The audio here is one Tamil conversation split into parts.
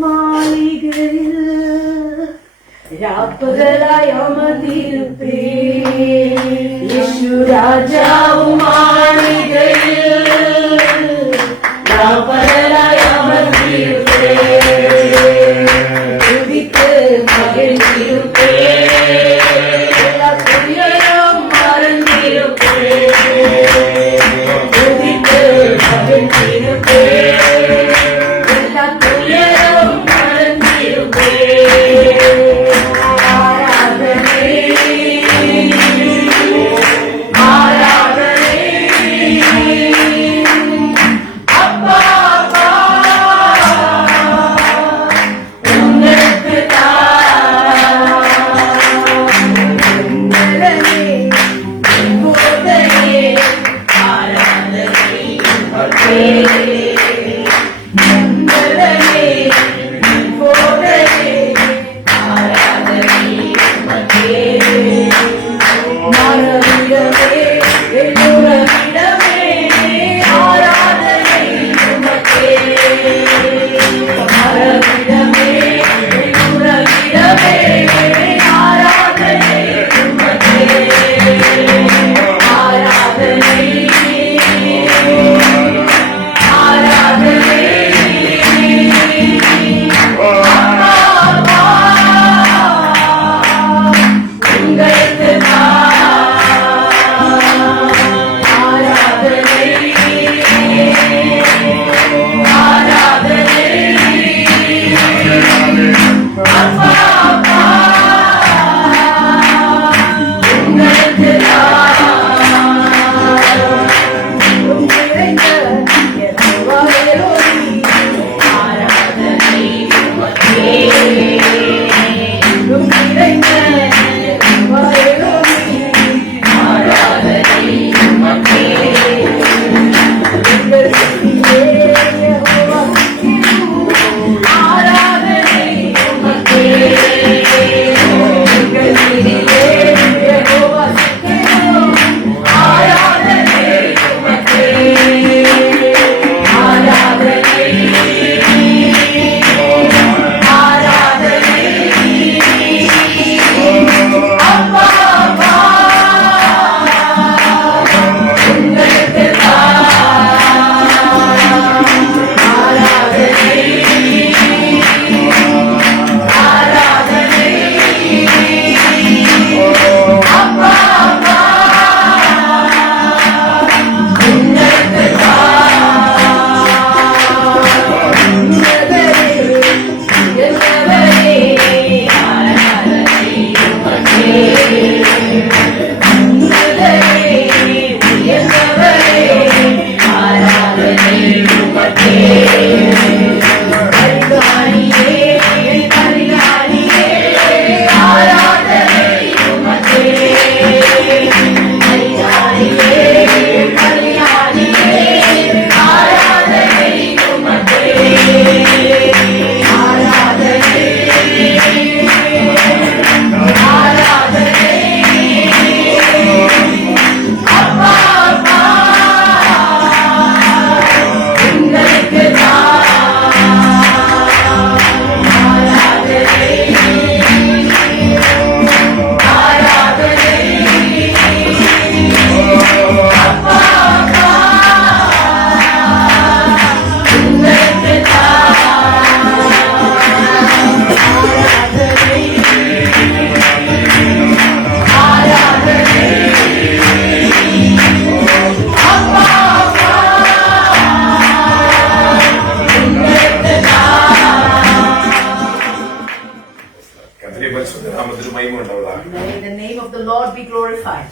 மாளிகையில் ராப்பகலாய் அமர்ந்திருப்பேன். யேசு ராஜாவும் மாளிகையில் ராப்பகலாய் அமர்ந்திருப்பேன். துதித்து மகிழ்ந்திருப்பேன். எல்லா துயரும் மறந்திருப்பேன். துதித்து மகிழ்ந்திருப்பேன். May the name of the Lord be glorified.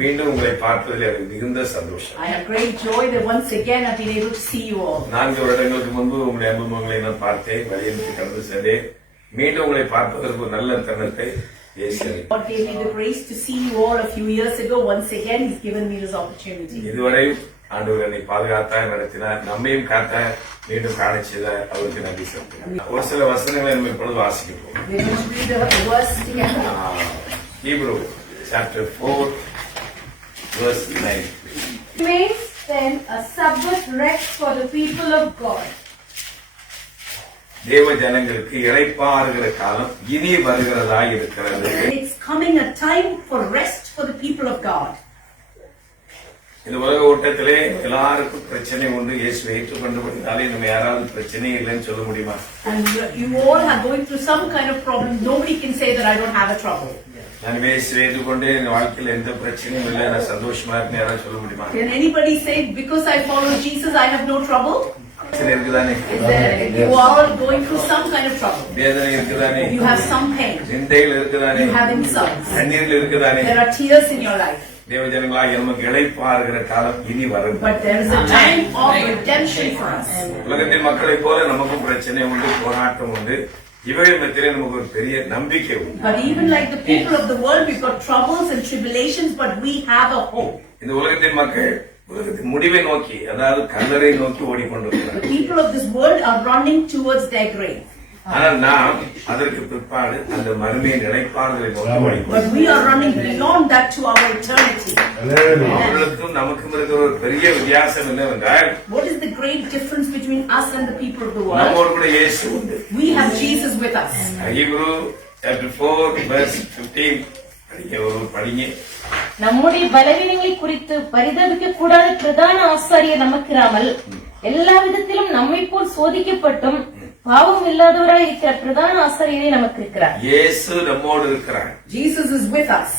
மீண்டும் உங்களை பார்ப்பதில் எனக்கு மிகுந்த சந்தோஷம். I have great joy that once again I've been able to see you all. 4 வருடங்களுக்கு முன்பு உங்களுடைய அனுபவங்களை நான் பார்த்தேன், வழியிலிருந்து கடந்து சென்றேன். மீண்டும் உங்களை பார்ப்பதற்கு ஒரு நல்ல தருணத்தை God gave me the grace to see you all a few years ago. Once again, He's given me this opportunity. இதுவரை ஆண்டவர் என்னை பாதுகாத்தார், நடத்தினார், நம்மையும் காத்தார், மீண்டும் காண செய்தார். அவருக்கு நன்றி செலுத்துகிறேன். ஒரு சில வசனங்களை நம்ம இப்பொழுது வாசிக்கப்போம். Hebrew chapter 4 verse 9. Makes them a Sabbath rest for the people of God. தேவ ஜனங்களுக்கு இளைப்பாறுகிற காலம் இனி வருகிறதா இருக்கிறது. It's coming a time for rest for the people of God. இந்த உலக ஓட்டத்திலே எல்லாருக்கும் பிரச்சனை உண்டு. இயேசுவை ஏற்றுக்கொண்டபடினாலே நம்ம யாராவது பிரச்சனை இல்லைன்னு சொல்ல முடியுமா? And you all are going through some kind of problem. Nobody can say that I don't have a trouble. நான் இயேசுவை ஏற்றுக்கொண்டு என் வாழ்க்கையில எந்த பிரச்சனையும் இல்லை, நான் சந்தோஷமா இருக்கேன்னு யாராவது சொல்ல முடியுமா? Can anybody say because I follow Jesus I have no trouble? பிரச்சனை இருக்குதானே? You are all going through some kind of trouble. வேதனை இருக்குதானே? You have some pain. நிந்தைகள் இருக்குதானே? You have insults. கண்ணீர்கள் இருக்குதானே? There are tears in your life. தேவ ஜனங்களாகிய நமக்கு இளைப்பாறுகிற காலம் இனி வரும். But there is a time of redemption for us. உலகத்தின் மக்களைப் போல நமக்கும் பிரச்சனை உண்டு, போராட்டம் உண்டு. இவைகள் மத்தியிலே நமக்கு ஒரு பெரிய நம்பிக்கை உண்டு. But even like the people of the world, we've got troubles and tribulations, but we have a hope. இந்த உலகத்தின் மக்கள் உலகத்தின் முடிவை நோக்கி, அதாவது கல்லறை நோக்கி ஓடிக்கொண்டிருக்கிறார். The people of this world are running towards their grave. ஆனால் நாம் அதற்கு பிற்பாடு அந்த மறுமையின் இளைப்பாறுதலை நோக்கி ஓடிக்கொண்டிருக்கிறோம். But we are running beyond that to our eternity. அவர்களுக்கும் நமக்கும் இருக்கிற ஒரு பெரிய வித்தியாசம் என்னவென்றால், What is the great difference between us and the people of the world? நம்மோடு கூட இயேசு உண்டு. We have Jesus with us. Hebrew chapter 4 verse 15 படிங்க. நம்முடைய பலவீனங்களை குறித்து பரிதபிக்க கூடாத பிரதான ஆசாரியர் நமக்கிராமல் எல்லா விதத்திலும் நம்மை போல் சோதிக்கப்பட்டும் பாவம் இல்லாதவராய் இருக்கிற பிரதான ஆசாரியரே நமக்கு இருக்கிறார். இயேசு நம்மோடு இருக்கிறார். Jesus is with us.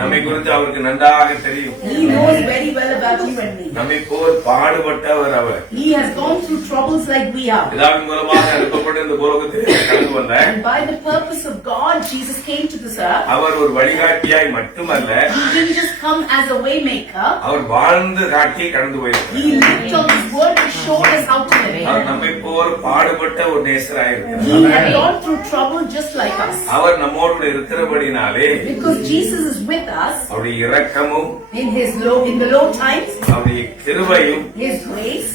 நம்மை குறித்து அவருக்கு நன்றாக தெரியும். He knows very well about you and me. நம்மை போல் பாடுபட்டவர் அவர். He has gone through troubles like we are. பிதாவின் மூலமாக அனுப்பப்பட்ட இந்த பூலோகத்திலே கடந்து வந்தார். And by the purpose of God, Jesus came to this earth. அவர் ஒரு வழிகாட்டியாய் மட்டுமல்ல, He didn't just come as a way maker. அவர் வாழ்ந்து காட்டி கடந்து போயிருக்கிறார். He lived on His word and showed us how to live. அவர் நம்மை போல் பாடுபட்ட ஒரு நேசராயிருக்கிறார். He had gone through trouble just like us. அவர் நம்மோடு இருக்கிறபடினாலே, Because Jesus is with us அவருடைய இரக்கமும் in the low times, அவருடைய கிருபையும் His grace,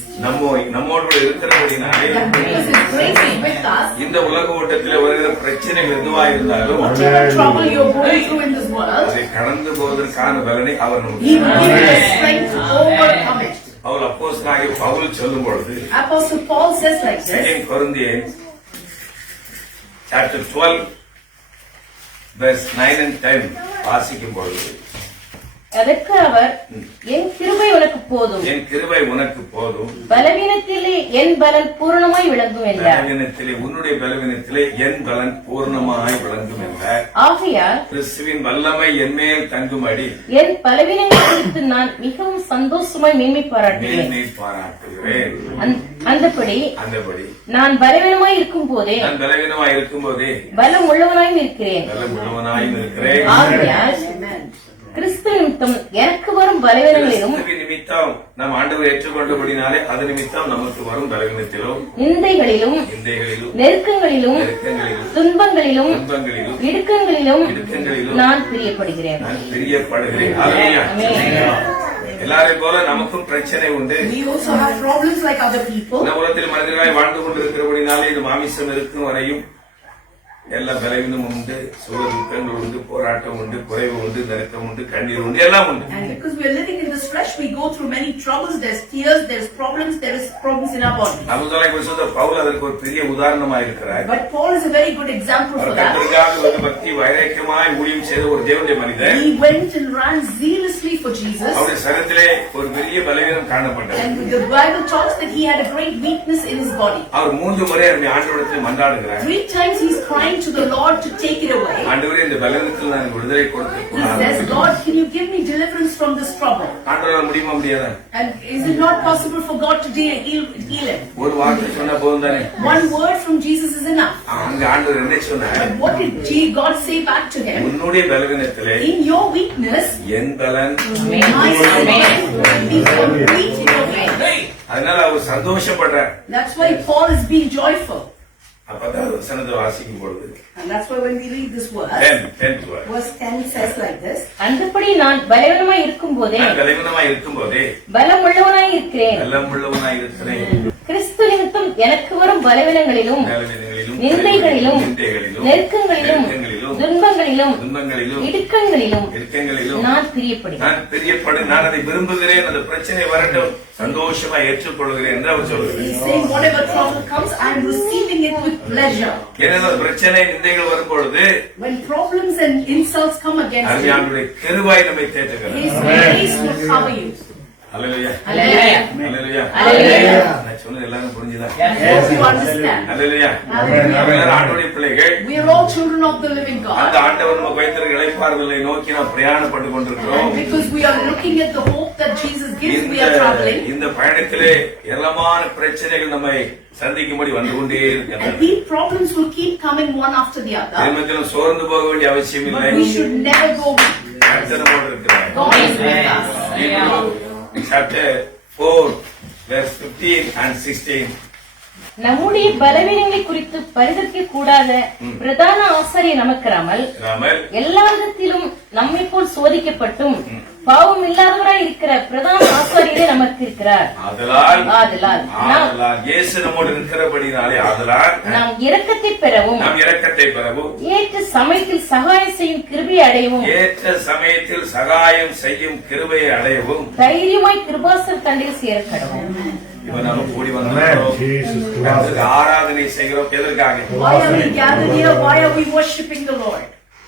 நம்மோடு இருக்கிறபடினாலே, and because His grace is with us, இந்த உலக ஓட்டத்திலே வருகிற பிரச்சனைகள் எதுவா இருந்தாலும் whatever trouble you're going through in this world, அதை கடந்து போவதற்கான பலனை அவர் நமக்கு He will give you the strength to overcome it. அவர் அப்போஸ்தலனாகிய பவுல் சொல்லும் பொழுது, Apostle Paul says like this, 2 Corinthians chapter 12 verse 9 and 10 வாசிக்கும் பொழுது, அதற்கு அவர் என் கிருபை உனக்கு போதும், என் கிருபை உனக்கு போதும், பலவீனத்திலே என் பலன் பூரணமாய் விளங்கும் என்றார். பலவீனத்திலே உன்னுடைய பலவீனத்திலே என் பலன் பூர்ணமாய் விளங்கும் என்றார். ஆகையால் கிறிஸ்துவின் வல்லமை என்மேல் தங்கும்படி என் பலவீனங்களை குறித்து நான் மிகவும் சந்தோஷமாய் மேன்மை பாராட்டுகிறேன். மேன்மை பாராட்டுகிறேன். அந்தபடி நான் பலவீனமாய் இருக்கும் போதே நான் பலவீனமாய் இருக்கும் போதே பலம் உள்ளவனாயும் இருக்கிறேன். பலம் உள்ளவனாயும் இருக்கிறேன். ஆகையால் கிறிஸ்து நிமித்தம் எனக்கு வரும் பலவீனங்களிலும் நிமித்தம் நாம் ஆண்டவரை ஏற்றுக்கொண்டபடினாலே அது நிமித்தம் நமக்கு வரும் பலவீனத்திலும் நிந்தைகளிலும் நெருக்கங்களிலும் துன்பங்களிலும் இடுக்கங்களிலும் நான் பிரியப்படுகிறேன். எல்லாரையும் போல நமக்கும் பிரச்சனை உண்டு. we also have problems like other people. இந்த உலகத்தில் மனிதர்களாய் வாழ்ந்து கொண்டிருக்கிறபடினாலே இது மாமிசம் இருக்கும் வரையும் எல்லா பலவீனமும் உண்டு, சுக துக்கங்கள் உண்டு, போராட்டம் உண்டு, குறைவு உண்டு, நெருக்கம் உண்டு, கண்ணீர் உண்டு, எல்லாம் உண்டு. And because we are living in this flesh, we go through many troubles. There's tears, there's problems, there is problems in our body. Pavul அதற்கு ஒரு பெரிய உதாரணமாக இருக்கிறார். But Paul is a very good example for that. பக்தி வைராக்கியமாய் ஊழியம் செய்த ஒரு தேவனுடைய மனிதர். He went and ran zealously for Jesus. அவருடைய சரீரத்திலே ஒரு பெரிய பலவீனம் காணப்பட்டது. And the Bible talks that he had a great weakness in his body. அவர் 3 முறை ஆண்டவரிடத்தில் மன்றாடுகிறார். 3 times he's crying to the Lord to take it away. ஆண்டவரே இந்த பலவீனத்தில் நான் விடுதலை கொடுத்து He says, Lord, can you give me deliverance from this trouble? ஆண்டவரால் முடியுமா முடியாதா? And is it not possible for God to heal him? ஒரு வார்த்தை சொன்னா போதும் தானே? One word from Jesus is enough. அங்க ஆண்டவர் என்ன சொன்னார்? But what did God say back to him? உன்னுடைய பலவீனத்திலே In your weakness, என் பலன் my strength will be complete in your weakness. அதனால அவர் சந்தோஷப்படுறார். That's why Paul is being joyful. அப்பதான் வசனத்தை வாசிக்கும் பொழுது, and that's why when we read this verse, verse 10 says like this, அந்தபடி நான் பலவீனமாய் இருக்கும்போதே பலம் உள்ளவனாய் இருக்கிறேன். கிறிஸ்து நிமித்தம் எனக்கு வரும் பலவீனங்களிலும் நிந்தைகளிலும் நெருக்கங்களிலும் துன்பங்களிலும் துன்பங்களிலும் இடுக்கங்களிலும் நான் பிரியப்படுகிறேன். நான் அதை விரும்புகிறேன். அந்த பிரச்சனை வரட்டும், சந்தோஷமா ஏற்றுக்கொள்கிறேன் என்று அவர் சொல்கிறார். He's saying whatever trouble comes, I am receiving it with pleasure. ஏன்னா பிரச்சனை நிந்தைகள் வரும் பொழுது When problems and insults come against you, அருமையானவருடைய கிருபை நம்மை தேற்றுகிறது. His grace will cover you. அல்லேலூயா, அல்லேலூயா, அல்லேலூயா, அல்லேலூயா. நான் சொன்னது எல்லாரும் புரிஞ்சுதா? Hope you understand. Hallelujah. Hallelujah. எல்லாரும் ஆண்டவருடைய பிள்ளைகள். We are all children of the living அந்த God. ஆண்டவர் நமக்கு வைத்திருக்கிற இளைப்பாறுதலை நோக்கி நாம் பிரயாணப்பட்டு கொண்டிருக்கிறோம். And because we are looking at the hope that Jesus gives, we are traveling. இந்த பயணத்திலே ஏராளமான பிரச்சனைகள் நம்மை சந்திக்கும்படி வந்து கொண்டே And இருக்கின்றன. these problems will keep coming one after the other. நமக்கு சோர்ந்து போக வேண்டிய அவசியம் இல்லை. But we should never go weak. கர்த்தரோடு இருக்கிறார். God is with us. Chapter 4 verse 15 and 16. நம்முடைய பலவீனங்களை குறித்து பரிதவிக்க கூடாத பிரதான ஆசாரியர் நமக்கிறாமல் ராமல் எல்லா விதத்திலும் நம்மை போல் சோதிக்கப்பட்டும் பாவம் இல்லாதவராய் இருக்கிற பிரதான ஆசாரியரே நமக்கு இருக்கிறார். ஆதலால் இயேசு நம்மோடு இருக்கிறபடினாலே ஆதலால் நாம் இரக்கத்தை பெறவும் ஏற்ற சமயத்தில் சகாயம் செய்யும் கிருபையை அடையவும் தைரியமாய் கிருபாசன தண்டையில் சேர கடவும். இப்ப நாம கூடி வந்தோம், ஆராதனை செய்கிறோம். எதற்காக? Why are we gathered here? Why are we worshiping the Lord?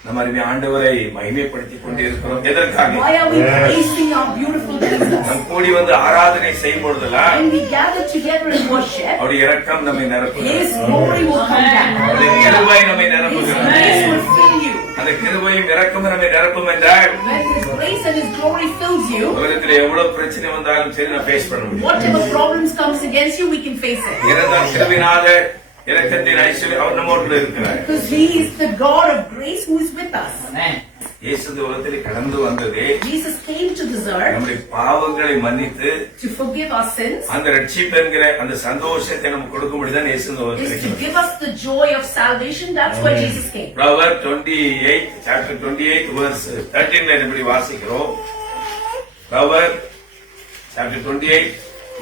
நம்ம ஆண்டவரை மகிமைப்படுத்திக் கொண்டே இருக்கிறோம். எதற்காக? Why are we praising our beautiful Jesus? நாம் கூடி வந்து ஆராதனை செய்யும் பொழுதெல்லாம் When we gather together in worship, அவருடைய இரக்கம் நம்மை நிரப்புகிறது. His glory will come down. அவருடைய கிருபை நம்மை His நிரப்புகிறது. grace will fill you. அந்த கிருபையும் இரக்கமும் நம்மை நிரப்பும் என்றால் When His grace and His glory fills you, உலகத்தில் எவ்வளவு பிரச்சனை வந்தாலும் சரி நான் ஃபேஸ் பண்ண முடியும். whatever problems comes against you, we can face it. ஏனென்றால் கிருபையினால இரக்கத்தின் ஐஸ்வர்யம் அவர் நம்மோடு இருக்கிறார். Because He is the God of grace who is with us. இயேசு இந்த உலகத்தில் கடந்து வந்ததே Jesus came to this earth நம்முடைய பாவங்களை மன்னித்து to forgive our sins, அந்த ரட்சிப்பு என்கிற அந்த சந்தோஷத்தை நமக்கு கொடுக்கும்படிதான் இயேசு இந்த is உலகத்தில் to give us the joy of salvation. That's why Jesus came. Proverbs 28 chapter 28 verse 13 இப்படி வாசிக்கிறோம். Proverbs chapter 28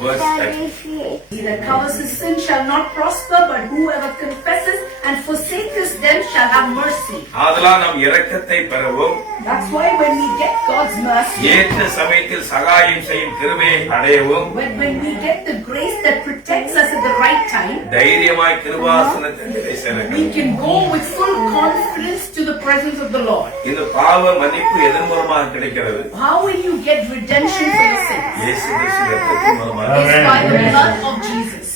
verse 13. He that covers his sin shall not prosper, but whoever confesses and forsakes them shall have mercy. ஆதலால் நாம் இரக்கத்தை பெறவும் That's why when we get God's mercy, ஏற்ற சமயத்தில் சகாயம் செய்யும் கிருபையை அடையவும் when we get the grace that protects us at the right time, தைரியமாய் கிருபாசனத்திலே சேர we can go with full confidence to the presence of the Lord. இந்த பாவ மன்னிப்பு எதன் மூலமாக கிடைக்கிறது? How will you get redemption for your sins? இயேசு கிறிஸ்துவின் இரத்தத்தின் மூலமாக. It's by the blood of Jesus.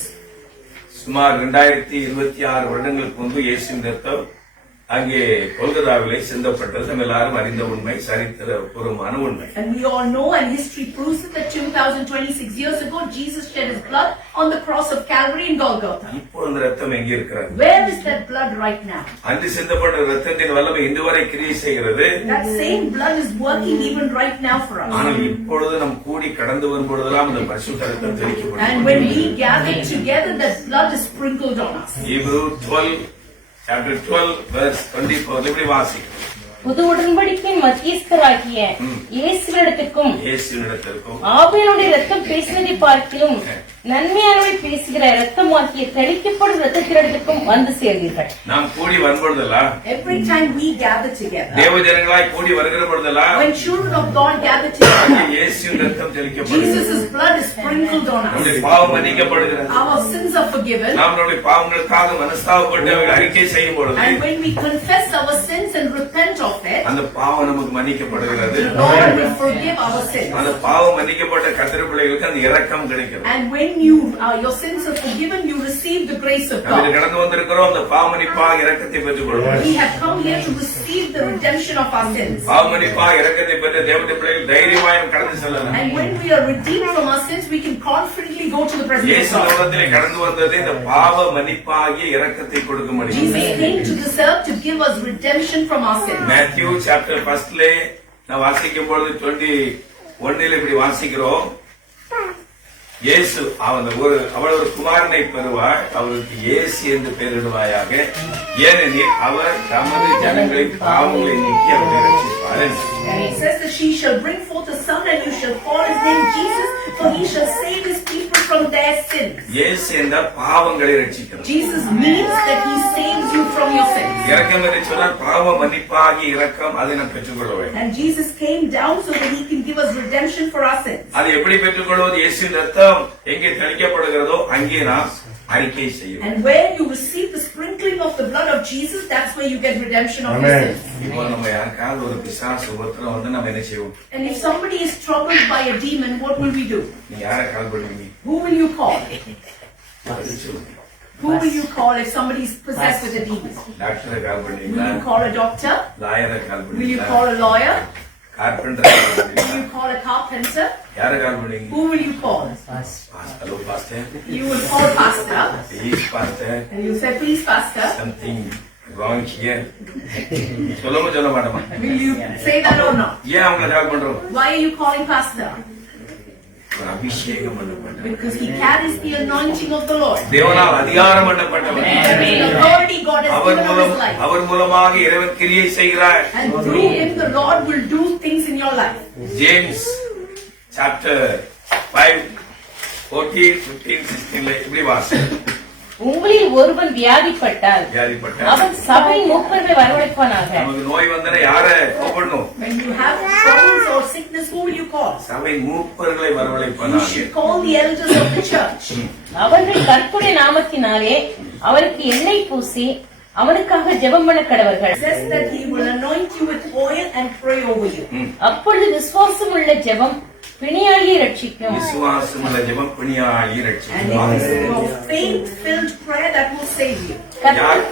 சுமார் 2026 வருடங்களுக்கு முன்பு இயேசுவின் இரத்தம் அங்கே கொல்கத்தாவிலே சிந்தப்பட்டது. நம்ம எல்லாரும் அறிந்த உண்மை, சரித்திரபூர்வமான உண்மை. And we all know, and history proves it, that 2026 years ago, Jesus shed His blood on the cross of Calvary in Golgotha. இப்போ அந்த இரத்தம் எங்கே இருக்கிறது? Where is that blood right now? அன்று சிந்தப்பட்ட இரத்தத்தின் வல்லமை இன்று வரை கிரியை செய்கிறது. That same blood is working even right now for us. ஆனால் இப்பொழுது நம் கூடி கடந்து வரும் பொழுதெல்லாம் அந்த பரிசுத்த இரத்தம் And தெளிக்கப்படுகிறது. when we gather together, that blood is sprinkled on us. Hebrews 12 chapter 12 verse 24 இப்படி வாசிக்கிறோம். புது உடன்படிக்கையின் மத்தியஸ்தராகிய இயேசுவினிடத்திற்கும் ஆபேலுடைய இரத்தம் பேசினதை பார்க்கிலும் நன்மையானவை பேசுகிற இரத்தமாகிய தெளிக்கப்படும் இரத்தத்தினிடத்திற்கும் வந்து சேர்வீர்கள். நாம் கூடி வரும்பொழுதெல்லாம், every time we gather together, தேவ ஜனங்களாய் கூடி வருகிற பொழுதெல்லாம், when children of God gather together, இயேசுவின் இரத்தம் தெளிக்கப்படுகிறது. Jesus' blood is sprinkled on us. நம்முடைய பாவம் மன்னிக்கப்படுகிறது. Our sins are forgiven. நாம் நம்முடைய பாவங்களுக்காக மனஸ்தாபப்பட்டு அவர்கள் அறிக்கை செய்யும் பொழுது, and when we confess our sins and repent of it, அந்த பாவம் நமக்கு மன்னிக்கப்படுகிறது. the Lord will forgive our sins. அந்த பாவம் மன்னிக்கப்பட்ட கர்த்தருடைய பிள்ளைகளுக்கு அந்த இரக்கம் கிடைக்கிறது. And when your sins are forgiven, you receive the grace of God. கடந்து வந்திருக்கிறோம், அந்த பாவ மன்னிப்பாக இரக்கத்தை பெற்றுக் கொள்வோம். We have come here to receive the redemption of our sins. பாவ மன்னிப்பாக இரக்கத்தை பெற்ற தேவனுடைய பிள்ளைகள் தைரியமாய் கடந்து செல்லலாம். And when we are redeemed from our sins, we can confidently go to the presence இயேசு of God. உலகத்திலே கடந்து வந்தது இந்த பாவ மன்னிப்பாகிய இரக்கத்தை கொடுக்கும்படி. Jesus came to this earth to give us redemption from our sins. Matthew chapter 1 நான் வாசிக்கும் பொழுது 21 இப்படி வாசிக்கிறோம். இயேசு அவள் ஒரு குமாரனை பெறுவாள், அவருக்கு இயேசு என்று பெயரிடுவாயாக, ஏனெனில் அவர் தமது ஜனங்களின் பாவங்களை நீக்கி அவரை ரட்சிப்பார். And it says that she shall bring forth a son, and you shall call his name Jesus, for he shall save his people from their sins. இயேசு என்ற பாவங்களை ரட்சிக்கிறார். Jesus means that he saves you from your sins. இரக்கம் என்று சொன்னால் பாவ மன்னிப்பாகி இரக்கம், அதை நாம் பெற்றுக்கொள்ள வேண்டும். And Jesus came down so that he can give us redemption for our sins. அதை எப்படி பெற்றுக்கொள்வது? இயேசுவின் ரத்தம் எங்கே தெளிக்கப்படுகிறதோ அங்கே நாம் அறிக்கை செய்யும். And where you receive the sprinkling of the blood of Jesus, that's where you get redemption of your sins. இப்போ நம்ம யாருக்காவது ஒரு பிசாசு உபத்திரம் வந்து நம்ம என்ன செய்வோம்? And if somebody is troubled by a demon, what will we do? நீ யாரை கால் பண்ணுவீங்க? Who will you call? சொல்லுங்க. Who will you call if somebody is possessed with a demon? டாக்டரை கால் Will பண்ணுவீங்களா? you call a doctor? லாயரை call Will you பண்ணுவீங்களா? call a lawyer? கார்பெண்டரை call Will பண்ணுவீங்களா? you call a carpenter? யாரை கால் பண்ணுவீங்க? Who will you call? Hello pastor, You will call pastor. Please pastor, And you say, please pastor. Something wrong here. சொல்ல மாட்டோமா? Will you say that or not? ஏன் அவங்களை கால் பண்றோம்? Why are you calling pastor? ஒரு அபிஷேகம் பண்ணப்பட்ட Because he carries the anointing of the Lord. தேவனால் அதிகாரம் பண்ணப்பட்டவர். The authority God has given on his life. அவர் மூலமாக இறைவன் கிரியை செய்கிறார். And through him the Lord will do things in your life. James chapter 5 14 15 16 இப்படி வாசி. உங்களில் ஒருவன் வியாதிப்பட்டால் வியாதிப்பட்டால் அவன் சபை மூப்பர்களை வரவழைப்பானாக. நமக்கு நோய் வந்தா யாரை கூப்பிடணும்? When you have troubles or sickness, who will you call? சபை மூப்பர்களை You வரவழைப்பானாக. should call the elders of the church. அவர்கள் கர்த்தருடைய நாமத்தினாலே அவருக்கு எண்ணெய் பூசி அவனுக்காக ஜெபம் பண்ண கடவர்கள். It says that he will anoint you with oil and pray over you. அப்பொழுது விசுவாசம் உள்ள ஜெபம் பிணியாளியை ரட்சிக்கும். விசுவாசமுள்ள ஜெபம் பிணியாளியை And ரட்சிக்கும். it is your faith-filled prayer that will save you.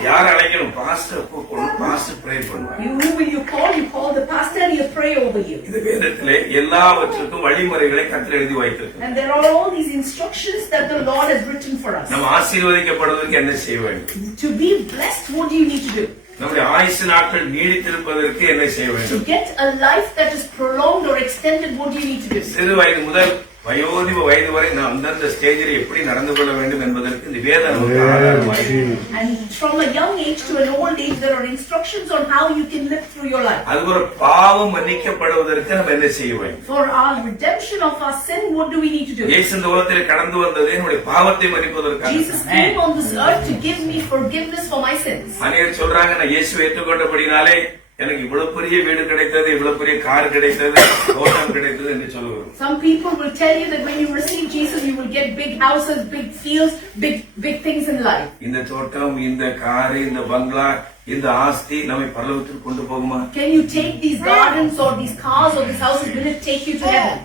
யார் அழைக்கணும்? பாஸ்டர் கூப்பிடணும். பாஸ்டர் ப்ரே பண்ணுவார். Who will you call? You call the pastor and he'll pray over you. இந்த வேதத்திலே எல்லாவற்றுக்கும் வழிமுறைகளை கர்த்தர் எழுதி வைத்திருக்கிறார். And there are all these instructions that the Lord has written for us. நம்ம ஆசீர்வதிக்கப்படுவதற்கு என்ன செய்ய வேண்டும்? To be blessed, what do you need to do? நம்முடைய ஆயுசு நாட்கள் நீடித்திருப்பதற்கு என்ன செய்ய To வேண்டும்? get a life that is prolonged or extended, what do you need to do? சிறு வயது முதல் வயோதிப வயது வரை நாம் அந்தந்த ஸ்டேஜில் எப்படி நடந்து கொள்ள வேண்டும் என்பதற்கு இந்த வேதம் நமக்கு ஆதாரமாக இருக்கிறது. And from a young age to an old age, there are instructions on how you can live through your life. அது ஒரு பாவம் மன்னிக்கப்படுவதற்கு நம்ம என்ன செய்ய வேண்டும்? For our redemption of our sin, what do we need to do? இயேசு இந்த உலகத்தில் கடந்து வந்தது என்னுடைய பாவத்தை மன்னிப்பதற்காக. Jesus came on this earth to give me forgiveness for my sins. அநேகர் சொல்றாங்க, நான் இயேசுவை ஏற்றுக்கொண்டபடினாலே எனக்கு இவ்வளவு பெரிய வீடு கிடைத்தது, இவ்வளவு பெரிய கார் கிடைத்தது, தோட்டம் கிடைத்தது என்று சொல்லுவோம். Some people will tell you that when you receive Jesus, you will get big houses, big fields, big things in life. இந்த தோட்டம், இந்த கார், இந்த பங்களா, இந்த ஆஸ்தி நம்மை பரலோகத்திற்கு கொண்டு போகுமா? Can you take these gardens or these cars or these houses? Will it take you to heaven?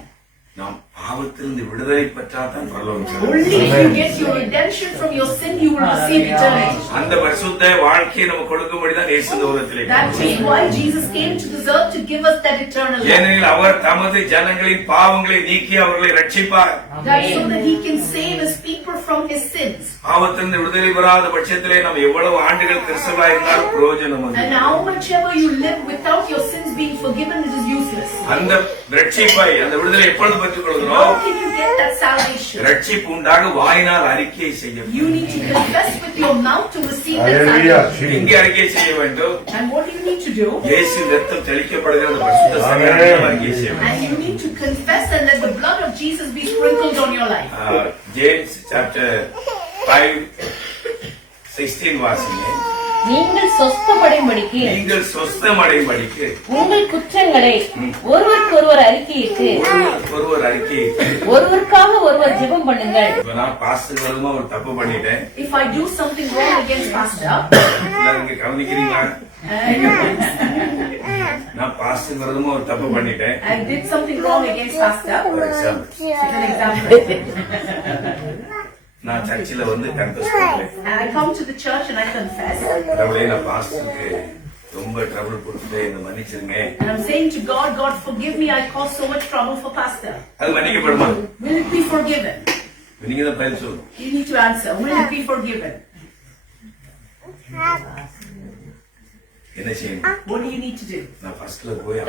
நாம் பாவத்திலிருந்து விடுதலை பெற்றால் தான் பரலோகம் செல்வோம். Only if you get your redemption from your sin, you will receive eternity. அந்த பரிசுத்த வாழ்க்கையை நம்ம கொடுக்கும்படி தான் இயேசு இந்த உலகத்திலே That is why Jesus came to this earth to give us that eternal life. ஏனெனில் அவர் தமது ஜனங்களின் பாவங்களை நீக்கி அவர்களை ரட்சிப்பார். That so that he can save his people from his sins. பாவத்திலிருந்து விடுதலை பெறாத பட்சத்திலே நாம் எவ்வளவு ஆண்டுகள் கிறிஸ்தவா இருந்தாலும் பிரயோஜனம் இல்லை. And how much ever you live without your sins being forgiven, it is useless. அந்த ரட்சிப்பை, அந்த விடுதலை எப்பொழுது பெற்றுக் கொள்கிறோம்? How can you get that salvation? ரட்சிப்பு உண்டாக வாயினால் அறிக்கை செய்ய வேண்டும். You need to confess with your mouth to receive that salvation. இங்கே அறிக்கை செய்ய வேண்டும். And what do you need to do? இயேசு ரத்தம் தெளிக்கப்படுகிற அந்த பரிசுத்த சமயத்தில் அறிக்கை செய்ய வேண்டும். And you need to confess and let the blood of Jesus be sprinkled on your life. James chapter 5 16 வாசிங்க. நீங்கள் சொஸ்தமடையும்படிக்கு நீங்கள் சொஸ்தமடையும்படிக்கு உங்கள் குற்றங்களை ஒருவருக்கொருவர் அறிக்கையிட்டு ஒருவர் அறிக்கை ஒருவருக்காக ஒருவர் ஜெபம் பண்ணுங்கள். இப்ப நான் பாஸ்டர் வருமா ஒரு தப்பு பண்ணிட்டேன். If I do something wrong against pastor, நீங்க கவனிக்கிறீங்களா? நான் பாஸ்டர் வருமா ஒரு தப்பு பண்ணிட்டேன். I did something wrong against pastor. For example, As an example. நான் சர்ச்சில் வந்து கன்ஃபஸ் பண்றேன். And I come to the church and I confess. கடவுளே, நான் பாஸ்டருக்கு ரொம்ப ட்ரபிள் கொடுத்து என்ன மன்னிச்சிருங்க. And I'm saying to God, God forgive me, I caused so much trouble for pastor. அது மன்னிக்கப்படுமா? Will it be forgiven? நீங்க தான் பதில் சொல்லணும். You need to answer. Will it be forgiven? என்ன செய்யணும்? What do you need to do? நான் ஃபர்ஸ்ட்ல போய்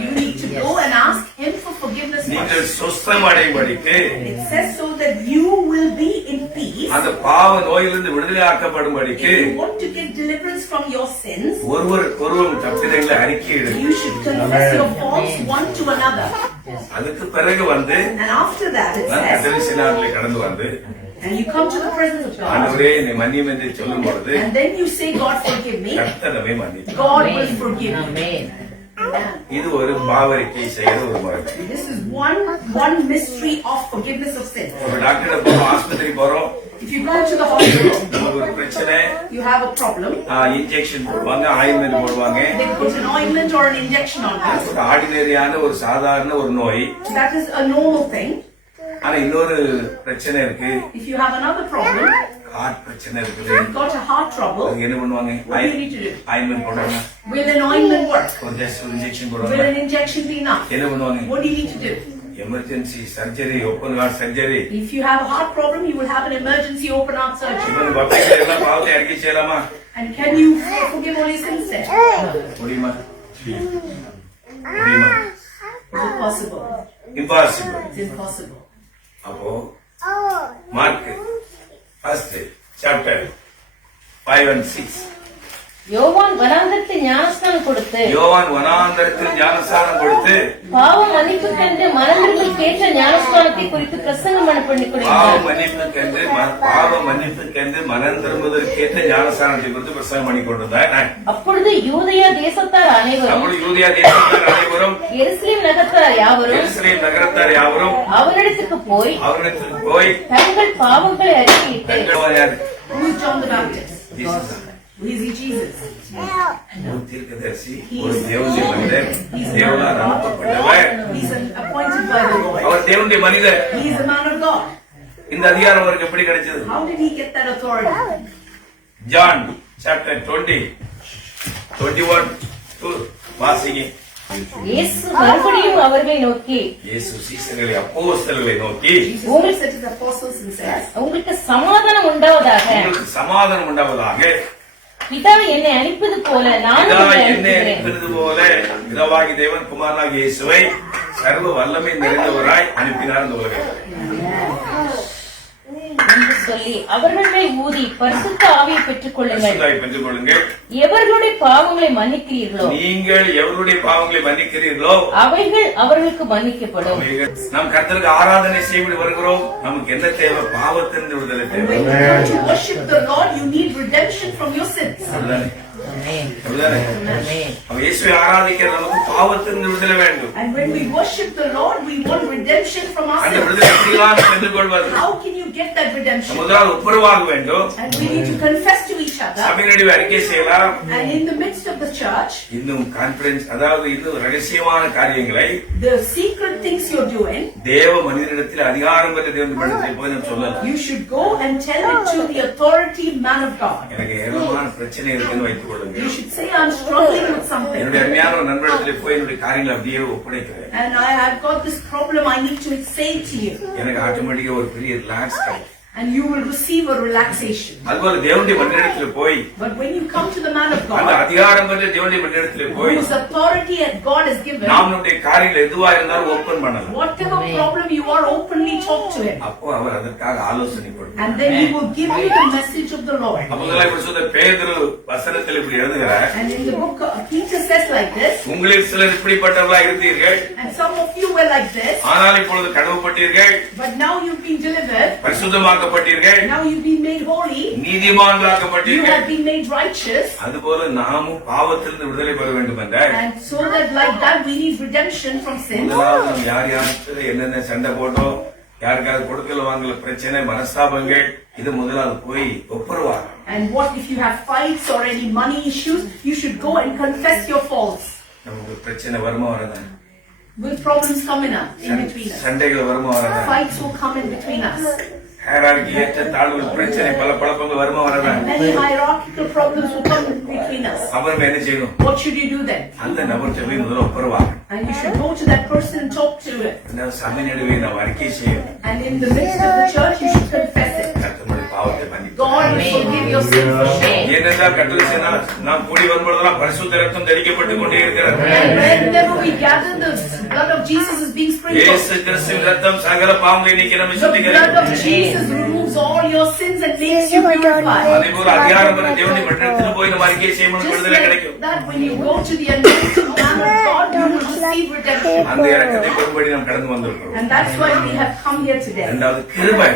You need to go and ask him for forgiveness நீங்கள் first. சுஸ்தம் அடையும்படிக்கு It says so that you will be in peace. அந்த பாவ நோயிலிருந்து விடுதலை ஆக்கப்படும்படிக்கு If you want to get deliverance from your sins, ஒருவருக்கொருவர் தப்பிதங்களை அறிக்கையிடு. you should confess your faults one to another. அதுக்கு பிறகு வந்து And after that it நான் says, கடைசி நாட்களை கடந்து வந்து and you come to the presence of God. ஆண்டவரே என்னை மன்னியும் என்று சொல்லும் பொழுது And then you say, God forgive me. கர்த்தரவே மன்னித்தார். God will forgive me. இது ஒரு பாவரிக்கை செய்யற ஒரு முறை. This is one mystery of forgiveness of sin. ஒரு டாக்டர் போறோம், ஆஸ்பத்திரி போறோம், If you go to the hospital, நமக்கு ஒரு பிரச்சனை, you have a problem. Injection போடுவாங்க, ஆயின்மெண்ட் போடுவாங்க. They put an ointment or an injection on us. ஒரு ஆர்டினரியான ஒரு சாதாரண ஒரு நோய். That is a normal thing. ஆனா இன்னொரு பிரச்சனை இருக்கு. If you have another problem, heart பிரச்சனை இருக்குது. you've got a heart trouble, அதுக்கு என்ன பண்ணுவாங்க? what do you need to do? Ointment போடுவாங்க, Will an ointment work? ஒரு ஜஸ்ட் ஒரு இன்ஜெக்ஷன் Will போடுவாங்க. an injection be enough? என்ன பண்ணுவாங்க? What do you need to do? Emergency surgery, open heart surgery. If you have a heart problem, you will have an emergency open heart surgery. இவங்க பப்ளிக்ல எல்லாம் பாவத்தை அறிக்கை செய்யலாமா? And can you forgive all your sins then? முடியுமா? முடியுமா? Is it possible? Impossible. It's impossible. அப்போ மார்க் ஃபர்ஸ்ட் சாப்டர் 5 and 6. யோவான் வனாந்தரத்தில் ஞானஸ்நானம் கொடுத்து யோவான் வனாந்தரத்தில் ஞானஸ்நானம் கொடுத்து பாவம் மன்னிப்புக்கென்று மனதிற்கேற்ற ஞானஸ்நானத்தை குறித்து பிரசங்கம் பண்ணி பாவ கொண்டிருந்தார். மன்னிப்புக்கென்று மனம் திரும்புவதற்கேற்ற ஞானஸ்நானத்தை குறித்து பிரசங்கம் பண்ணி கொண்டிருந்தார். அப்பொழுது யூதேயா தேசத்தார் அனைவரும் அப்பொழுது யூதேயா தேசத்தார் அனைவரும் எருசலேம் நகரத்தார் யாவரும் எருசலேம் நகரத்தார் யாவரும் அவனிடத்துக்கு போய் தங்கள் பாவங்களை அறிக்கையிட்டு Who is John the Baptist? Jesus Who is he, Jesus? ஒரு தீர்க்கதரிசி, ஒரு தேவனுடைய மனிதர், தேவனால் அனுப்பப்பட்டவர். He's appointed by the Lord. அவர் தேவனுடைய மனிதர். He is a man of God. இந்த அதிகாரம் அவருக்கு எப்படி கிடைச்சது? How did he get that authority? John chapter 20 21 to வாசிங்க. இயேசு மறுபடியும் அவர்களை நோக்கி, இயேசு சீசர்களை அப்போஸ்தலர்களை நோக்கி, Only said to the apostles and says, உங்களுக்கு சமாதானம் உண்டாவதாக. உங்களுக்கு சமாதானம் உண்டாவதாக. பிதா என்னை அனுப்பியது போல நானும் பிதா உங்களை என்னை அனுப்புகிறேன். அனுப்பினது போல பிதாவாகி தேவன் குமாரனாகிய இயேசுவை சர்வ வல்லமை நிறைந்தவராய் அனுப்பினார் இந்த உலகத்தில் என்று சொல்லி அவர்கள் மேல் ஊதி பரிசுத்த ஆவியை பெற்றுக் கொள்ளுங்கள். பரிசுத்தாவியை பெற்றுக் கொள்ளுங்கள். எவர்களுடைய பாவங்களை மன்னிக்கிறீர்களோ நீங்கள் எவருடைய பாவங்களை மன்னிக்கிறீர்களோ அவைகள் அவர்களுக்கு மன்னிக்கப்படும். நாம் கர்த்தருக்கு ஆராதனை செய்து வருகிறோம். நமக்கு என்ன தேவை? பாவத்திலிருந்து விடுதலை when தேவை. you come to worship the Lord, you need redemption from your sins. அப்படிதானே? அப்படிதானே? அப்ப இயேசுவை ஆராதிக்க நமக்கு பாவத்திலிருந்து விடுதலை வேண்டும். And when we worship the Lord, we want redemption from our அந்த sins. விடுதலை எப்படிலாம் பெற்றுக் கொள்வது? How can you get that redemption? முதலாவது ஒப்புரவாக வேண்டும். And we need to confess to each other. சபையினுடைய அறிக்கை செய்யலாம். And in the midst of the church, இன்னும் கான்பிடன்ஸ், அதாவது இன்னும் ரகசியமான காரியங்களை the secret things you're doing, தேவ மனிதனிடத்தில் அதிகாரம் பெற்ற தேவனிடத்தில் போய் நாம் சொல்லலாம். you should go and tell it to the authority man of God. எனக்கு ஏராளமான பிரச்சனை இருக்குன்னு வைத்துக் கொள்ளுங்க. You should say, I'm struggling with something. என்னுடைய அருமையான ஒரு நண்பரிடத்தில் போய் என்னுடைய காரியங்களை அப்படியே ஒப்படைக்கிறேன். And I have got this problem, I need to say it to you. எனக்கு ஆட்டோமேட்டிக்கா ஒரு பெரிய ரிலாக்ஸ் கிடைக்கும். And you will receive a relaxation. அதுபோல தேவனுடைய மனிதனிடத்தில் போய் But when you come to the man of அந்த God, அதிகாரம் பெற்ற தேவனுடைய மனிதனிடத்தில் போய் whose authority that God has given, நாம் நம்முடைய காரியங்கள் எதுவா இருந்தாலும் ஓபன் பண்ணலாம். whatever problem you are, openly talk to him. அப்போ அவர் அதற்காக ஆலோசனை கொடுப்பார். And then he will give you the message of the Lord. அப்போஸ்தலனாகிய இப்படி சொல்ற பேதுரு வசனத்தில் இப்படி எழுதுகிறார். And in the book, Peter says like this, உங்களில் சிலர் இப்படிப்பட்டவர்களாக இருந்தீர்கள், and some of you were like this, ஆனால் இப்பொழுது கழுவப்பட்டீர்கள், but now you've been delivered, பரிசுத்தமாக்கப்பட்டீர்கள், now you've been made holy, you நீதிமான்களாக்கப்பட்டீர்கள். have been made righteous, அதுபோல நாமும் பாவத்திலிருந்து விடுதலை பெற வேண்டும் என்றால் and so that like that we need redemption from sin. முதலாவது நம்ம யார் யாருக்கு என்னென்ன சண்டை போட்டோம், யாருக்காவது கொடுக்கல வாங்கல பிரச்சனை, மனஸ்தாபங்கள், இது முதலாவது போய் ஒப்புரவாங்க. And what if you have fights or any money issues, you should go and confess your faults. நமக்கு பிரச்சனை வருமா வரதா? Will problems come in between us? சண்டைகள் வருமா வரதா? Fights will come in between us. ஹேரார்கி ஏற்ற தாழ்வுகள் பிரச்சனை பல குழப்பங்கள் வருமா வரதா? Many hierarchical problems will come in between us. அப்புறம் என்ன செய்யணும்? What should you do then? அந்த நபர்கிட்ட போய் முதல்ல ஒப்புரவாங்க. And you should go to that person and talk to it. அந்த சபை நடுவே நாம் அறிக்கை செய்யணும். And in the midst of the church, you should confess it. கர்த்தருடைய பாவத்தை மன்னித்து God forgive your sin for shame. ஏனென்றால் கர்த்தர் சொன்னார், நாம் கூடி வரும்போதெல்லாம் பரிசுத்த ரத்தம் தெளிக்கப்பட்டு கொண்டே இருக்கிறது. And whenever we gather, the blood of Jesus is being sprinkled. இயேசு கிறிஸ்துவின் ரத்தம் சகல பாவங்களை நீக்கி நம்மை The blood of சுத்திகரிக்கும். Jesus removes all your sins and makes you purified. அதேபோல அதிகாரமான தேவனுடைய மன்றத்தில் போய் நம்ம அறிக்கை செய்யும்போது Just விடுதலை like கிடைக்கும். that, when you go to the anointed man of God, you will receive redemption. அந்த இரக்கத்தை பெறும்படி நாம் கடந்து வந்திருக்கிறோம். And that's why we have come here today. இரண்டாவது கிருபை.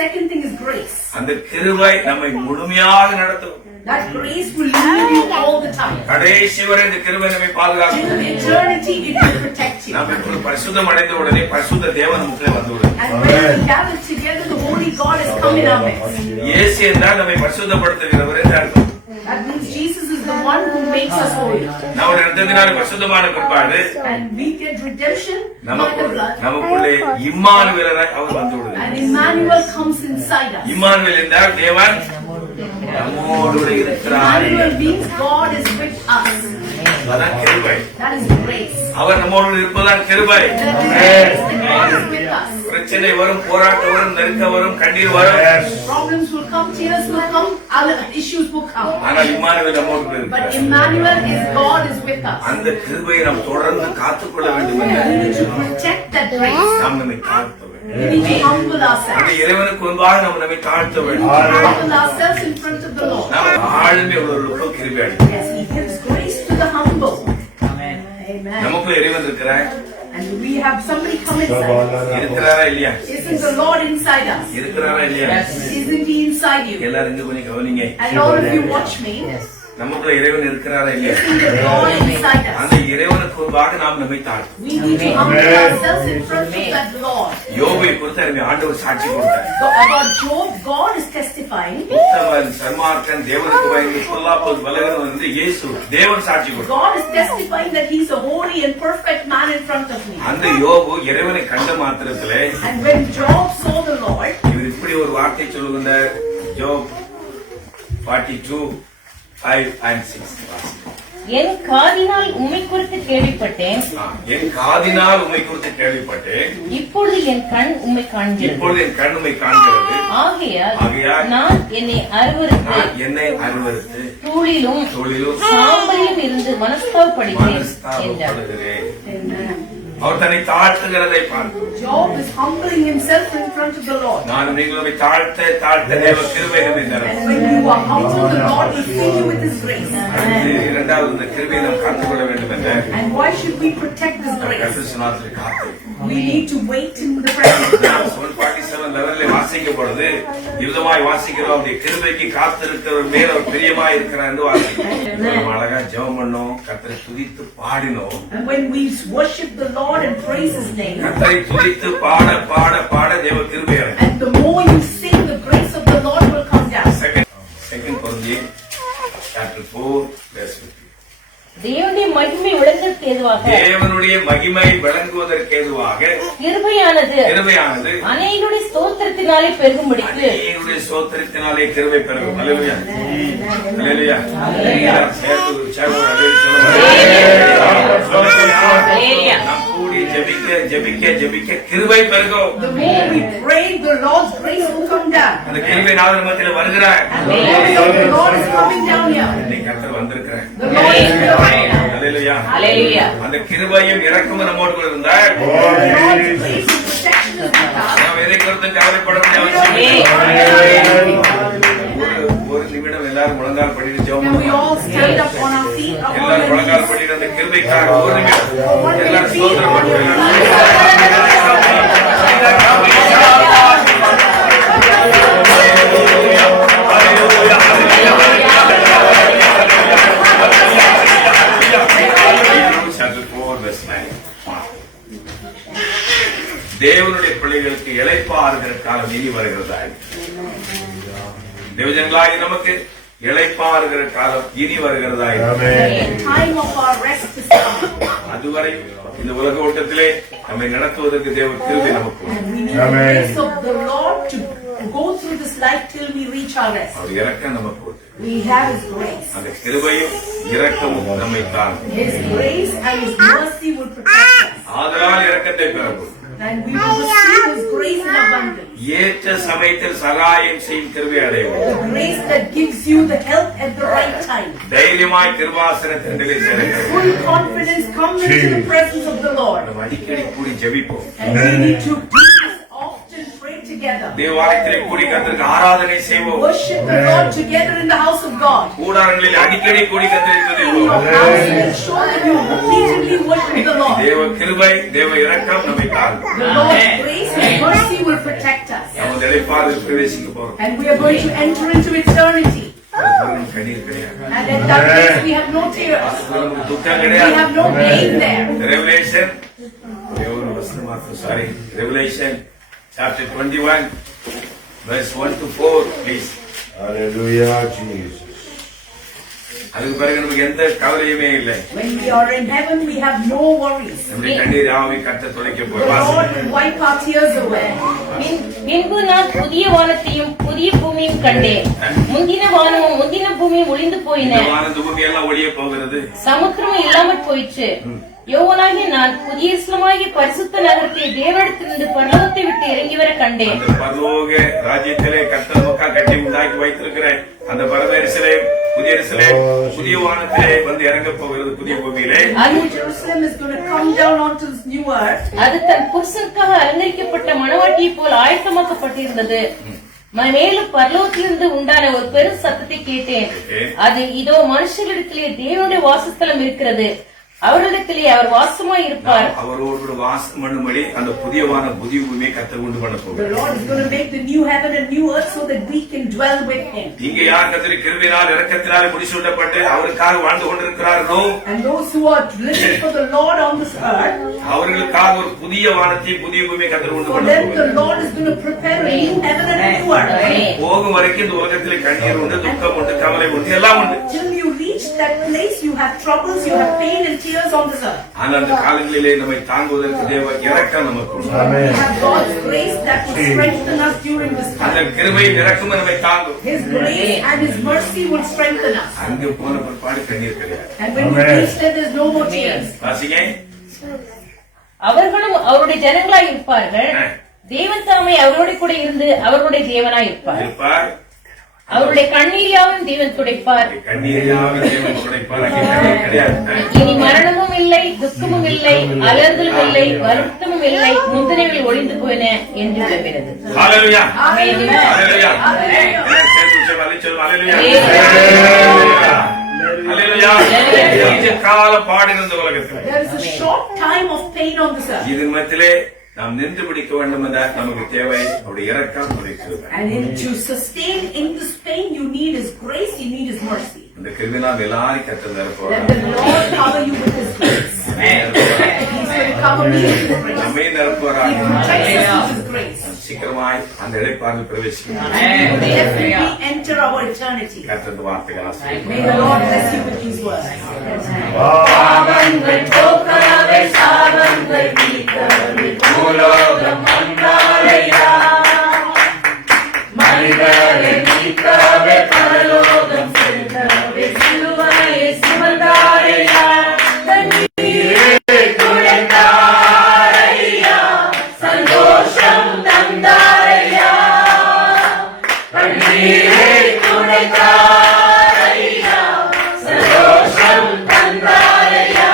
Second thing is grace. அந்த கிருபை நம்மை முழுமையாக நடத்தும். That grace will lead you all the time. கடைசி வரை இந்த கிருபை நம்மை பாதுகாக்கும். Till eternity, it will protect you. நாம் இப்பொழுது பரிசுத்தம் அடைந்த உடனே பரிசுத்த தேவன் நமக்குள்ளே வந்துவிடும். And when we gather together, the Holy God has come in our midst. இயேசு என்றால் நம்மை பரிசுத்தப்படுத்துகிறவர் என்று அர்த்தம். That means Jesus is the one who makes us holy. நம்முடைய ரத்தத்தினாலே பரிசுத்தமான பிற்பாடு And we get redemption by the blood. நமக்குள்ளே இம்மானுவேலராய் அவர் வந்து விடுகிறார். And Emmanuel comes inside us. Emmanuel என்றால் தேவன் நம்மோடு இருக்கிறார். Emmanuel means God is with us. அதான் கிருபை. That is grace. அவர் நம்மோடு இருப்பதான் கிருபை. That is grace. that God is with us. பிரச்சனை வரும், போராட்டம் வரும், நெருக்கம் வரும், கண்ணீர் வரும். Problems will come, tears will come, other issues will come. ஆனால் இம்மானுவேல் நம்மோடு But இருக்கிறார். Emmanuel is God is with us. அந்த கிருபையை நாம் தொடர்ந்து காத்துக்கொள்ள வேண்டும் We என்று need to protect that grace. நாம் நம்மை தாழ்த்த வேண்டும். We need to humble ourselves. அந்த இறைவனுக்கு முன்பாக நாம் நம்மை தாழ்த்த We வேண்டும். need to humble ourselves in front of the Lord. நாம் ஆளுமை உள்ளவர்களுக்கு கிருபை அளிக்கும். Yes, He gives grace to the humble. Amen. நமக்குள்ள இறைவன் இருக்கிறார். And we have somebody come inside. இருக்கிறாரா இல்லையா? Isn't the Lord inside us? இருக்கிறாரா இல்லையா? Isn't He inside you? எல்லாரும் இங்க கொஞ்சம் கவனிங்க. And all of you watch me. நமக்குள்ள இறைவன் இருக்கிறாரா இல்லையா? Isn't the Lord inside us? அந்த இறைவனுக்கு முன்பாக நாம் நம்மை தாழ்த்தும். We need to humble ourselves in front of that Lord. யோபை பொறுத்த அருமை ஆண்டவர் சாட்சி கொடுத்தார். So about Job, God is testifying. உத்தமன், சன்மார்க்கன், தேவனுக்கு பயந்து பொல்லாப்பது விலகுனவன் என்று இயேசு தேவன் சாட்சி கொடுத்தார். God is testifying that He's a holy and perfect man in front of me. அந்த யோபு இறைவனை கண்ட மாத்திரத்திலே And when Job saw the Lord, இவர் இப்படி ஒரு வார்த்தை சொல்லுகின்றார். ஜோப் 42:5-6 என் காதினால் உம்மை குறித்து கேள்விப்பட்டேன், என் காதினால் உம்மை குறித்து கேள்விப்பட்டேன், இப்பொழுது என் கண் உம்மை காண்கிறது. இப்பொழுது என் கண் உம்மை காண்கிறது. ஆகையால் நான் என்னை அருவருத்து நான் என்னை அருவருத்து தூளிலும் தொழிலும் சாம்பலிலும் இருந்து மனஸ்தாபப்படுகிறேன் என்றார். மனஸ்தாபப்படுகிறேன். அவர் தன்னை தாழ்த்துகிறதை பார்க்கிறோம். Job is humbling himself in front of the Lord. நான் நீங்களும் தாழ்த்த தாழ்த்த தேவ கிருபை நம்மை தரும். And when you are humble, the Lord will fill you with His grace. அடுத்து இரண்டாவது இந்த கிருபையை நாம் காத்துக்கொள்ள வேண்டும் என்ற And why should we protect this grace? கர்த்தர் காத்து. We need to wait in the presence of God. 147:11 வாசிக்கப்படுது. இருதமாய் வாசிக்கிறோம். அவருடைய கிருபைக்கு காத்திருக்கிறவர் மேல் அவர் பிரியமாய் இருக்கிறார் என்று வாசிக்கிறோம். நம்ம அழகா ஜெபம் பண்ணோம், கர்த்தரை துதித்து பாடினோம். And when we worship the Lord and praise His name, கர்த்தரை துதித்து பாட பாட பாட தேவ கிருபை இறங்கும். and the more you sing, the grace of the Lord will come down. Second Corinthians chapter 4:15. தேவனுடைய மகிமை விளங்குவதற்கு ஏதுவாக தேவனுடைய மகிமை விளங்குவதற்கு ஏதுவாக கிருபையானது அநேகருடைய ஸ்தோத்திரத்தினாலே பெருகும்படிக்கு அநேகருடைய ஸ்தோத்திரத்தினாலே கிருபை பெருகும். அல்லேலூயா. அல்லேலூயா. நாம் கூடி ஜெபிக்க ஜெபிக்க ஜெபிக்க கிருபை பெருகும். The more we pray, the Lord's grace will come down. அந்த கிருபை நாமத்தில் வருகிறார். The Lord is coming down here. இன்னைக்கு கர்த்தர் வந்திருக்கிறார். The Lord is here right now. அல்லேலூயா. அல்லேலூயா. அந்த கிருபையும் இரக்கமும் நம்மோடு கூட இருந்தால் The Lord's grace and protection is with us. நாம் எதை குறித்தும் கவலைப்பட வேண்டிய அவசியம் இல்லை. ஒரு நிமிடம் எல்லாரும் முழங்கால் படிட்டு ஜெபம் Can we பண்ணுவோம். all stand up on our feet? எல்லாரும் முழங்கால் படிட்டு அந்த கிருபைக்காக ஒரு நிமிடம் எல்லாரும் ஸ்தோத்திரம் பண்ணுவோம். தேவனுடைய பிள்ளைகளுக்கு இளைப்பாறுகிற காலம் இனி வருகிறதா? தேவஜனங்களாகி நமக்கு இளைப்பாறுகிற காலம் இனி வருகிறதா? Time of our rest is coming. அதுவரை இந்த உலக ஓட்டத்திலே நம்மை நடத்துவதற்கு தேவ கிருபை நமக்கு உண்டு. We need the grace of the Lord to go through this life till we reach our rest. அவர் இரக்கம் நமக்கு உண்டு. We have His grace. அந்த கிருபையும் இரக்கமும் நம்மை தாங்கும். His grace and His mercy will protect us. ஆதலால் இரக்கத்தை பெறவும் And we will receive His grace in abundance. ஏற்ற சமயத்தில் சகாயம் செய்யும் கிருபை அடைவோம். The grace that gives you the help at the right time. தைரியமாய் கிருபாசனத்திலே சேருங்கள். Full confidence come into the presence of the Lord. நம்ம அடிக்கடி கூடி ஜெபிப்போம். And we need to do this often, pray together. தேவாலயத்திலே கூடி கர்த்தருக்கு ஆராதனை செய்வோம். Worship the Lord together in the house of God. கூடாரங்களில் அடிக்கடி கூடி கர்த்தரை In your house, make sure that you repeatedly worship the Lord. தேவ கிருபை, தேவ இரக்கம் நம்மை தாங்கும். The Lord's grace and mercy will protect us. நம்ம இளைப்பாறுதல் பிரவேசிக்க போறோம். And we are going to enter into eternity. கண்ணீர் கிடையாது. And at that place we have no tears. நமக்கு துக்கம் We கிடையாது. have no pain there. Revelation, Revelation chapter 21, verse 1 to 4, please. Hallelujah, Jesus. அதுக்கு பிறகு நமக்கு எந்த கவலையுமே இல்லை. When we are in heaven, we have no worries. நம்முடைய கண்ணீர் யாவை கர்த்தர் துடைக்க The போகிறார். Lord will wipe our tears away. பின்பு நான் புதிய வானத்தையும் புதிய பூமியும் கண்டேன். முந்தின வானமும் முந்தின பூமியும் ஒளிந்து போயின. வானத்து பூமி எல்லாம் ஒளிய போகிறது. சமுத்திரமும் இல்லாமற் போயிற்று. யோவானாகிய நான் புதிய இஸ்லமாகிய பரிசுத்த நகரத்தை தேவனிடத்திலிருந்து பரலோகத்தை விட்டு இறங்கி வர கண்டேன். அந்த பரலோக ராஜ்யத்திலே கர்த்தர் நமக்காக கட்டி உண்டாக்கி வைத்திருக்கிற அந்த பரதேசிலே புதிய எருசலேம் புதிய வானத்திலே வந்து இறங்க போகிறது புதிய பூமியிலே. And New Jerusalem is going to come down onto this new earth. அது தன் புருஷனுக்காக அலங்கரிக்கப்பட்ட மணவாட்டியை போல் ஆயத்தமாக்கப்பட்டிருந்தது. மேலும் பரலோகத்திலிருந்து உண்டான ஒரு பெரும் சத்தத்தை கேட்டேன். அது இதோ மனுஷர்களிடத்திலே தேவனுடைய வாசஸ்தலம் இருக்கிறது, அவரிடத்திலே அவர் வாசமாய் இருப்பார். அவரோடு வாசம் பண்ணும்படி அந்த புதிய வானம் புதிய பூமியை கர்த்தர் உண்டு பண்ண The போகிறார். Lord is going to make the new heaven and new earth so that we can dwell with Him. இங்கே யார் கர்த்தரின் கிருபையினால் இரக்கத்தினாலே முடிசூட்டப்பட்டு அவருக்காக வாழ்ந்து கொண்டிருக்கிறார்களோ And those who are living for the Lord on this earth, அவர்களுக்காக ஒரு புதிய வானத்தை புதிய பூமியை கர்த்தர் உண்டு for பண்ண them the போகிறார். Lord is going to prepare a new heaven and a new earth. போகும் வரைக்கும் இந்த உலகத்திலே கண்ணீர் உண்டு, துக்கம் உண்டு, கவலை உண்டு, எல்லாம் உண்டு. Till you reach that place, you have troubles, you have pain and tears on this earth. ஆனால் அந்த காலங்களிலே நம்மை தாங்குவதற்கு தேவ இரக்கம் நமக்கு உண்டு. We have God's grace that will strengthen us during this அந்த time. கிருபை இரக்கம் நம்மை தாங்கும். His grace and His mercy will strengthen us. அங்கு போன பிற்பாடு கண்ணீர் கிடையாது. And when we reach there, there's no more tears. வாசிங்க. அவர்களும் அவருடைய ஜனங்களாய் இருப்பார்கள். தேவன் தாமே அவரோட கூட இருந்து அவர்களுடைய தேவனாய் இருப்பார். இருப்பார். அவருடைய கண்ணீரியாவும் தேவன் துடைப்பார். கண்ணீரியாவது தேவன் துடைப்பார். அங்கே கண்ணீர் கிடையாது. இனி மரணமும் இல்லை, துக்கமும் இல்லை, அலறுதலும் இல்லை, வருத்தமும் இல்லை, முந்தினைகள் ஒளிந்து போயின என்று விளம்புகிறது. ஹalleluya. Hallelujah. ஹalleluya. Hallelujah. எல்லாரும் சேர்ந்து சொல்லுங்க. ஹalleluya. Hallelujah. ஹalleluya. இந்த கால பாடுகிற இந்த உலகத்தில் There is a short time of pain on this earth. இதன் மத்தியிலே நாம் நின்று பிடிக்க வேண்டும் என்ற நமக்கு தேவை அவருடைய இரக்கம் அவருடைய கிருபை. And to sustain in this pain, you need His grace, you need His mercy. இந்த கிருபையினால் எல்லாரும் கர்த்தர் Let நிரப்புவார். the Lord cover you with His grace. He's going to cover me with His grace. நம்மை He நிரப்புவாராக. protects us with His grace. சீக்கிரமாய் அந்த இடைப்பார்வை பிரவேசிக்கும். And we will definitely enter our eternity. கர்த்தர் வார்த்தைகள் ஆசீர்வதிப்பார். May the Lord bless you with these words. பாவங்கள் போக்கவே சாபங்கள் நீக்கவே பூலோகம் வந்தாரையா, மனிதரை நீக்கவே பரலோகம் சென்றவே சிலுவையை சுமந்தாரையா, தண்ணீரை துடைத்தாரையா, சந்தோஷம் தந்தாரையா, கண்ணீரை துடைத்தாரையா, சந்தோஷம் தந்தாரையா,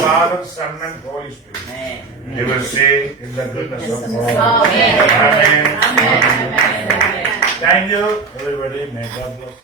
Father, Son, and Holy Spirit. We will say in the goodness of God. Amen. Amen. Amen. Thank you, everybody. May God bless you.